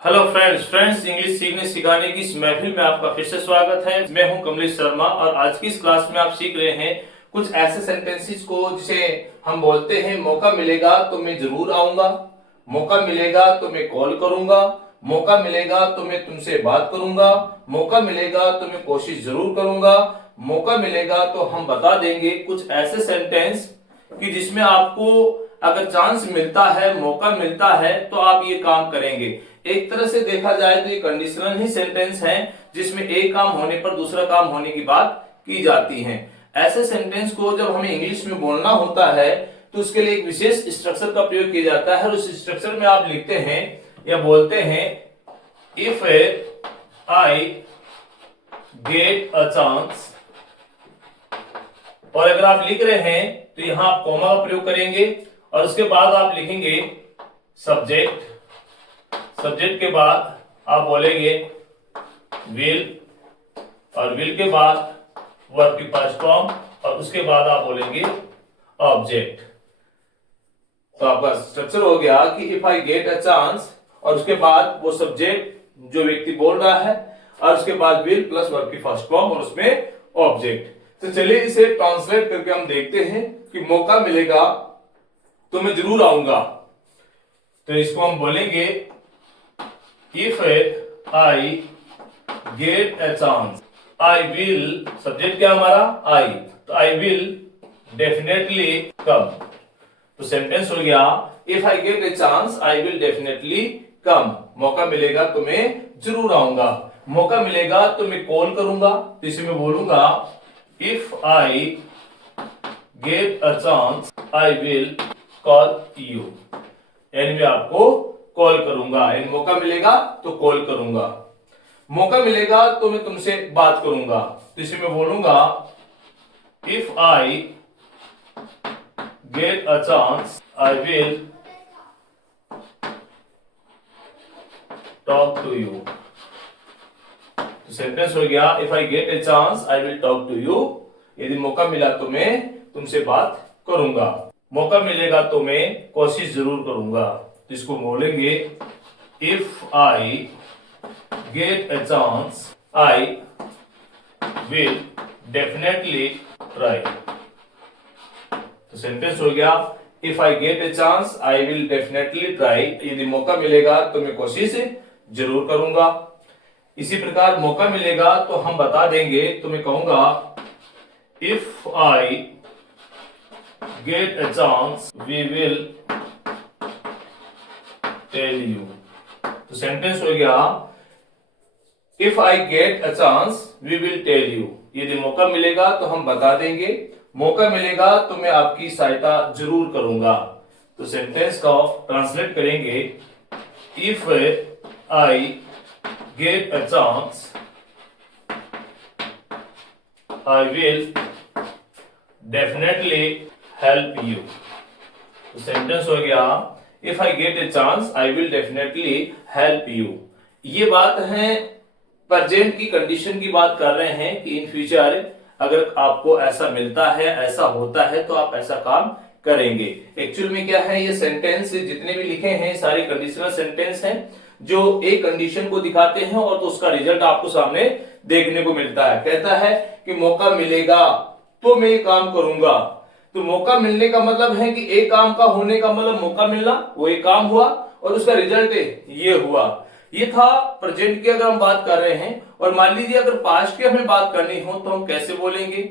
Hello friends English सीखने सिखाने की इस महफिल में आपका फिर से स्वागत है। मैं हूं कमलेश शर्मा और आज की इस क्लास में आप सीख रहे हैं कुछ ऐसे सेंटेंसेस को जिसे हम बोलते हैं मौका मिलेगा तो मैं जरूर आऊंगा, मौका मिलेगा तो मैं कॉल करूंगा, मौका मिलेगा तो मैं तुमसे बात करूंगा, मौका मिलेगा तो मैं कोशिश जरूर करूंगा, मौका मिलेगा तो हम बता देंगे। कुछ ऐसे सेंटेंस कि जिसमें आपको अगर चांस मिलता है, मौका मिलता है तो आप ये काम करेंगे। एक तरह से देखा जाए तो ये कंडीशनल ही सेंटेंस है जिसमें एक काम होने पर दूसरा काम होने की बात की जाती है। ऐसे सेंटेंस को जब हमें इंग्लिश में बोलना होता है तो उसके लिए एक विशेष स्ट्रक्चर का प्रयोग किया जाता है और उस स्ट्रक्चर में आप लिखते हैं या बोलते हैं if I get a chance, और अगर आप लिख रहे हैं तो यहां आप कॉमा का प्रयोग करेंगे और उसके बाद आप लिखेंगे सब्जेक्ट। सब्जेक्ट के बाद आप बोलेंगे विल और विल के बाद वर्ब की फर्स्ट फॉर्म और उसके बाद आप बोलेंगे ऑब्जेक्ट। तो आपका स्ट्रक्चर हो गया कि if I get a chance और उसके बाद वो सब्जेक्ट जो व्यक्ति बोल रहा है और उसके बाद विल प्लस वर्ब की फर्स्ट फॉर्म और उसमें ऑब्जेक्ट। तो चलिए इसे ट्रांसलेट करके हम देखते हैं कि मौका मिलेगा तो मैं जरूर आऊंगा। तो इसको हम बोलेंगे if I get a chance, I will, subject क्या हमारा आई, तो आई विल डेफिनेटली कम। तो सेंटेंस हो गया if I get a chance I will definitely come, मौका मिलेगा तो मैं जरूर आऊंगा। मौका मिलेगा तो मैं कॉल करूंगा, तो इसे मैं बोलूंगा if I get a chance I will call you, यानी मैं आपको कॉल करूंगा। यानी मौका मिलेगा तो कॉल करूंगा, मौका मिलेगा तो मैं तुमसे बात करूंगा, तो इसे मैं बोलूंगा if I get a chance I will talk to you. तो सेंटेंस हो गया if I get a chance I will talk to you, यदि मौका मिला तो मैं तुमसे बात करूंगा, मौका मिलेगा तो मैं कोशिश जरूर करूंगा। तो इसको बोलेंगे if I get a chance I will definitely try. तो सेंटेंस हो गया if I get a chance I will definitely try, यदि मौका मिलेगा तो मैं कोशिश जरूर करूंगा। इसी प्रकार मौका मिलेगा तो हम बता देंगे, तो मैं कहूंगा if I get a chance we will tell you. तो सेंटेंस हो गया if I get a chance we will tell you, यदि मौका मिलेगा तो हम बता देंगे, मौका मिलेगा तो मैं आपकी सहायता जरूर करूंगा। तो सेंटेंस का ट्रांसलेट करेंगे if I get a chance I will definitely help you. तो सेंटेंस हो गया if I get a chance I will definitely help you. ये बात है प्रेजेंट की कंडीशन की बात कर रहे हैं कि इन फ्यूचर अगर आपको ऐसा मिलता है, ऐसा होता है तो आप ऐसा काम करेंगे। एक्चुअल में क्या है, ये सेंटेंस जितने भी लिखे हैं सारे कंडीशनल सेंटेंस हैं जो एक कंडीशन को दिखाते हैं और तो उसका रिजल्ट आपको सामने देखने को मिलता है। कहता है कि मौका मिलेगा तो मैं ये काम करूंगा, तो मौका मिलने का मतलब है कि एक काम का होने का मतलब मौका मिलना, वो एक काम हुआ और उसका रिजल्ट ये हुआ। ये था प्रेजेंट की अगर हम बात कर रहे हैं। और मान लीजिए अगर पास्ट की हमें बात करनी हो तो हम कैसे बोलेंगे,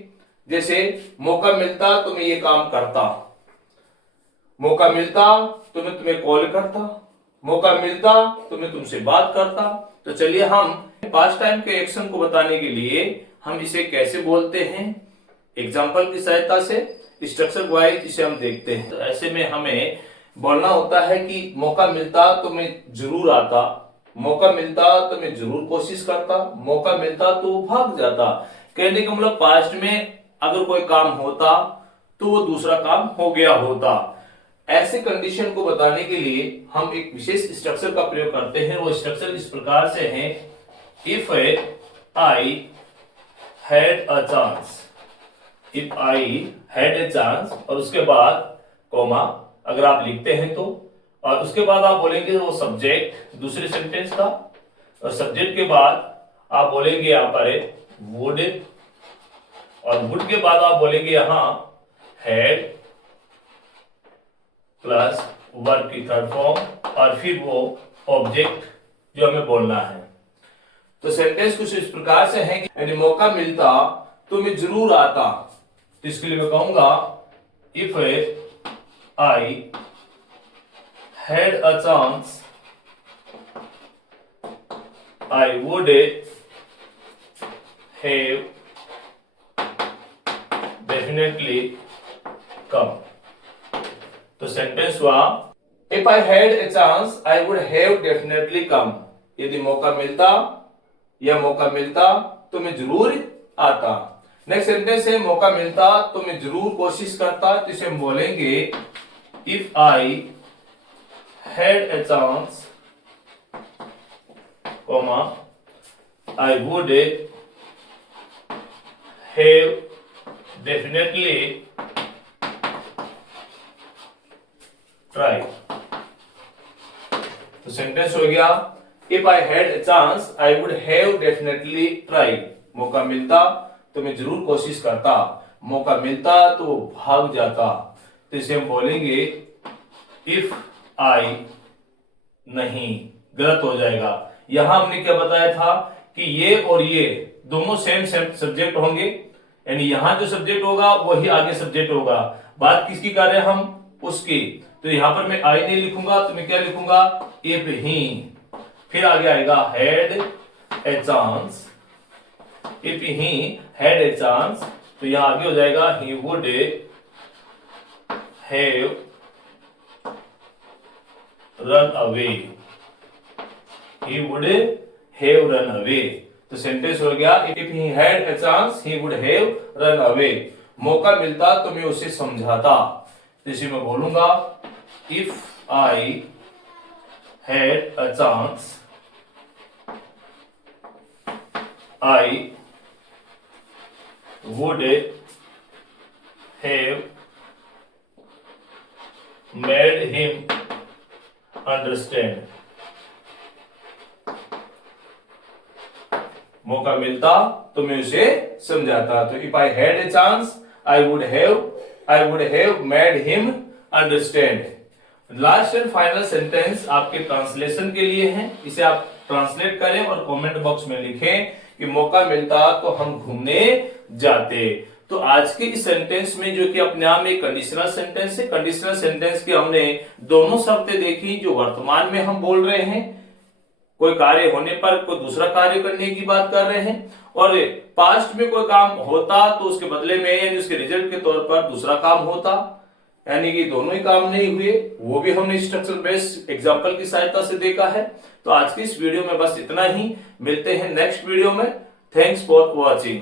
जैसे मौका मिलता तो मैं ये काम करता, मौका मिलता तो मैं तुम्हें कॉल करता, मौका मिलता तो मैं तुमसे बात करता। तो चलिए हम पास्ट टाइम के एक्शन को बताने के लिए हम इसे कैसे बोलते हैं एग्जाम्पल की सहायता से स्ट्रक्चर वाइज इसे हम देखते हैं। तो ऐसे में हमें बोलना होता है कि मौका मिलता तो मैं जरूर आता, मौका मिलता तो मैं जरूर कोशिश करता, मौका मिलता तो वो भाग जाता। कहने का मतलब पास्ट में अगर कोई काम होता तो वो दूसरा काम हो गया होता। ऐसे कंडीशन को बताने के लिए हम एक विशेष स्ट्रक्चर का प्रयोग करते हैं। वो स्ट्रक्चर इस प्रकार से है if I had a chance, if I had a chance और उसके बाद कॉमा अगर आप लिखते हैं तो, और उसके बाद आप बोलेंगे वो सब्जेक्ट दूसरे सेंटेंस का, और सब्जेक्ट के बाद आप बोलेंगे यहाँ पर वुड, और वुड के बाद आप बोलेंगे यहां हैड प्लस वर्ब की थर्ड फॉर्म, और फिर वो ऑब्जेक्ट जो हमें बोलना है। तो सेंटेंस कुछ इस प्रकार से है कि यदि मौका मिलता तो मैं जरूर आता। तो इसके लिए मैं कहूंगा if I had a chance I would have definitely come. तो सेंटेंस हुआ if I had a chance I would have definitely come. यदि मौका मिलता या मौका मिलता तो मैं जरूर आता। नेक्स्ट सेंटेंस है मौका मिलता तो मैं जरूर कोशिश करता। तो इसे हम बोलेंगे if I had a chance comma I would have definitely try. तो सेंटेंस हो गया if I had a chance I would have definitely try. मौका मिलता तो मैं जरूर कोशिश करता, मौका मिलता तो वो भाग जाता। तो इसे हम बोलेंगे इफ आई, नहीं, गलत हो जाएगा। यहां हमने क्या बताया था कि ये और ये दोनों सेम सब्जेक्ट होंगे, यानी यहां जो सब्जेक्ट होगा वही आगे सब्जेक्ट होगा। बात किसकी कर रहे हैं हम? उसकी। तो यहां पर मैं आई नहीं लिखूंगा तो मैं क्या लिखूंगा? If he. फिर आगे आएगा had a chance, if he had a chance, तो यहां आगे हो जाएगा he would have run away, he would have run away. तो सेंटेंस हो गया if he had a chance he would have run away. मौका मिलता तो मैं उसे समझाता। तो इसे मैं बोलूंगा if I had a chance I would have made him understand. मौका मिलता तो मैं उसे समझाता। तो if I had a chance I would have made him understand. Last and final sentence आपके ट्रांसलेशन के लिए है। इसे आप ट्रांसलेट करें और कमेंट बॉक्स में लिखें कि मौका मिलता तो हम घूमने जाते। तो आज के इस सेंटेंस में जो कि अपने आप में एक कंडीशनल सेंटेंस है, कंडीशनल सेंटेंस की हमने दोनों शर्तें देखी जो वर्तमान में हम बोल रहे हैं, कोई कार्य होने पर कोई दूसरा कार्य करने की बात कर रहे हैं, और पास्ट में कोई काम होता तो उसके बदले में यानी उसके रिजल्ट के तौर पर दूसरा काम होता, यानी कि दोनों ही काम नहीं हुए। वो भी हमने स्ट्रक्चर बेस्ड एग्जांपल की सहायता से देखा है। तो आज की इस वीडियो में बस इतना ही। मिलते हैं नेक्स्ट वीडियो में। Thanks for watching.